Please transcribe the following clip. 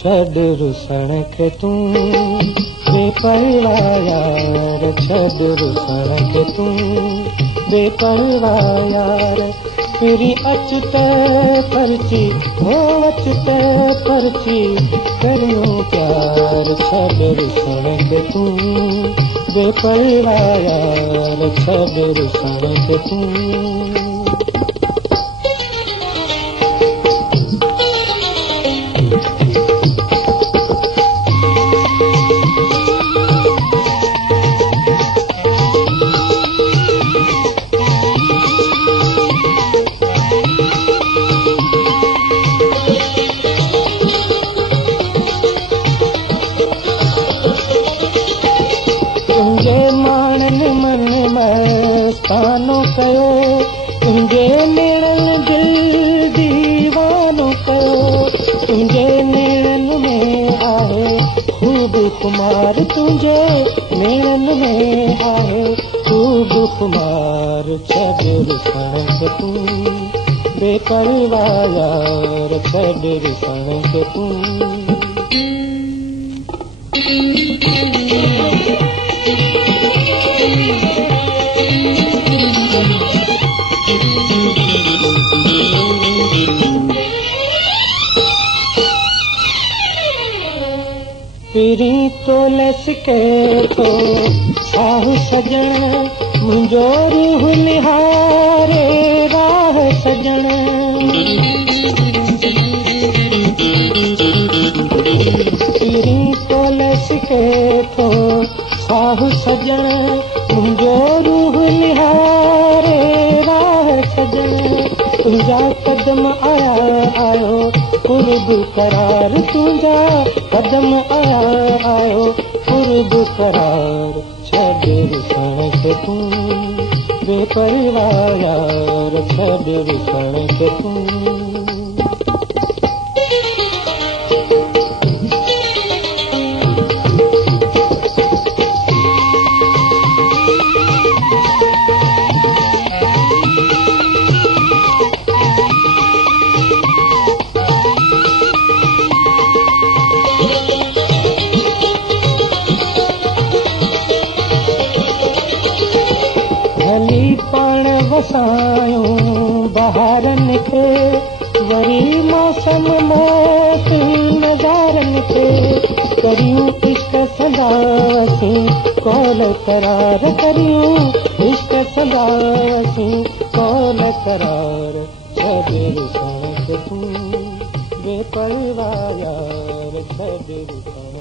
छॾ रुसण खे तूं बेपरवाह यार, छॾ रुसण खे तूं बेपरवाह यार। फिरी अच त परची हो अच त परची करियूं प्यार, छॾ रुसण खे तूं बेपरवाह यार, छॾ रुसण खे तूं। तुंहिंजे माणनि मन मस्तानो कयो, तुंहिंजे नेड़नि दिल दीवानो कयो। तुंहिंजे नेड़नि में आहे ख़ूब खुमार, तुंहिंजे नेड़नि में आहे ख़ूब खुमार। छॾ रुसण खे तूं बेपरवाह यार, छॾ रुसण खे तूं। पिरी तो लसके तो साहु सजण, मुंहिंजो रूह निहारे राह सजण। पिरी तो लसके तो साहु सजण, मुंहिंजो रूह निहारे राह सजण। तुंहिंजा कदम आया आयो कुर्ब करार, तुंहिंजा कदम आया आयो कुर्ब करार। छॾ रुसण खे तूं बेपरवाह यार, छॾ रुसण खे तूं। भली पाण वसायूं बहारनि खे, वरी मौसम मौत नज़ारनि खे। करियूं इश्क संदासीं कौल करार, करियूं इश्क संदासीं कौल करार। छॾ रुसण खे तूं बेपरवाह यार, छॾ रुसण